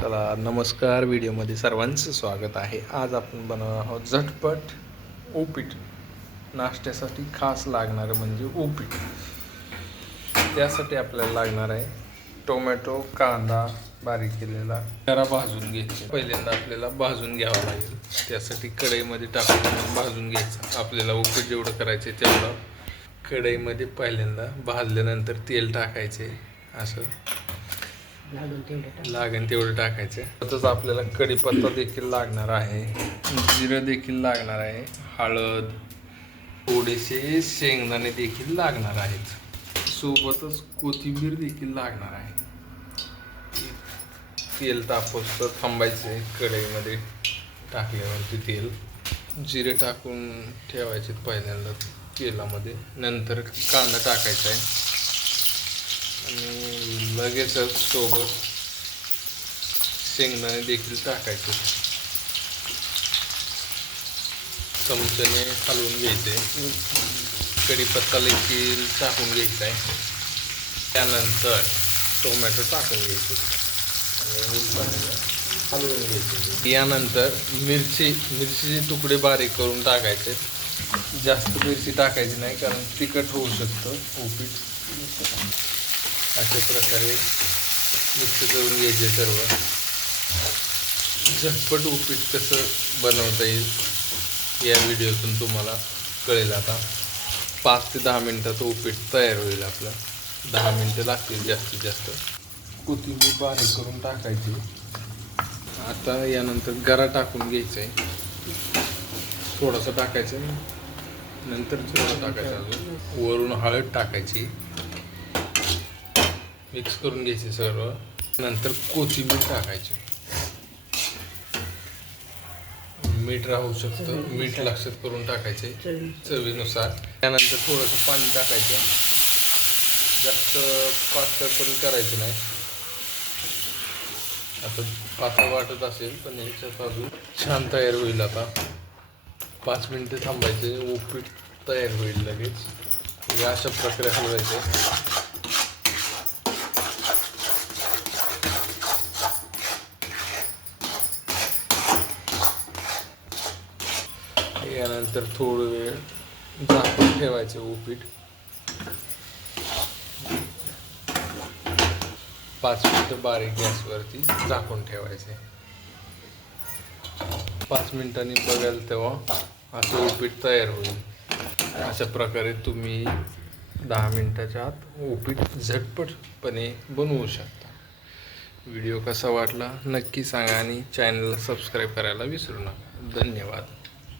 चला नमस्कार, व्हिडिओमध्ये सर्वांचं स्वागत आहे. आज आपण बनवणार आहोत झटपट उपीट. नाश्त्यासाठी खास लागणारं म्हणजे उपीट. त्यासाठी आपल्याला लागणार आहे टोमॅटो, कांदा बारीक केलेला, जरा भाजून घ्यायचे. पहिल्यांदा आपल्याला भाजून घ्यावं लागेल. त्यासाठी कढईमध्ये टाकून भाजून घ्यायचं. आपल्याला उपीट जेवढं करायचं तेवढं कढईमध्ये पहिल्यांदा भाजल्यानंतर तेल टाकायचे. असं लागेल तेवढं टाकायचं. तसंच आपल्याला कढीपत्ता देखील लागणार आहे, जिरं देखील लागणार आहे, हळद, थोडेसे शेंगदाणे देखील लागणार आहेत, सोबतच कोथिंबीर देखील लागणार आहे. तेल तापवतं थांबायचे. कढईमध्ये टाकल्यावरती तेल, जिरे टाकून ठेवायचे पहिल्यांदा तेलामध्ये. नंतर कांदा टाकायचा आहे आणि लगेचच सोबत शेंगदाणे देखील टाकायचे. चमच्याने हलवून घ्यायचे. कढीपत्ता देखील टाकून घ्यायचा आहे. त्यानंतर टोमॅटो टाकून घ्यायचे आणि उलटाने हलवून घ्यायचे. यानंतर मिरचीचे तुकडे बारीक करून टाकायचे. जास्त मिरची टाकायची नाही, कारण तिखट होऊ शकतं उपीट. अशा प्रकारे मिक्स करून घ्यायचे सर्व. झटपट उपीट कसं बनवता येईल या व्हिडिओतून तुम्हाला कळेल. आता 5 ते 10 मिनटात उपीट तयार होईल. आपलं 10 मिनटं लागतील जास्तीत जास्त. कोथिंबीर बारीक करून टाकायची. आता यानंतर गरा टाकून घ्यायचा आहे. थोडासा टाकायचं, नंतर थोडं टाकायचं, अजून वरून हळद टाकायची. मिक्स करून घ्यायचे सर्व. नंतर कोथिंबीर टाकायची. मीठ राहू शकतं, मीठ लक्षात करून टाकायचे चवीनुसार. त्यानंतर थोडंसं पाणी टाकायचं. जास्त पातळ पण करायचं नाही. आता पातळ वाटत असेल पण याच्यात अजून छान तयार होईल. आता 5 मिनिटं थांबायचे, उपीट तयार होईल लगेच. अशा प्रकारे हलवायचे. यानंतर थोडं वेळ झाकून ठेवायचे उपीट. 5 मिनिटं बारीक गॅसवरती झाकून ठेवायचे. 5 मिनिटांनी बघाल तेव्हा असं उपीट तयार होईल. अशा प्रकारे तुम्ही 10 मिनिटाच्या आत उपीट झटपटपणे बनवू शकता. व्हिडिओ कसा वाटला नक्की सांगा आणि चॅनलला सबस्क्राईब करायला विसरू नका. धन्यवाद.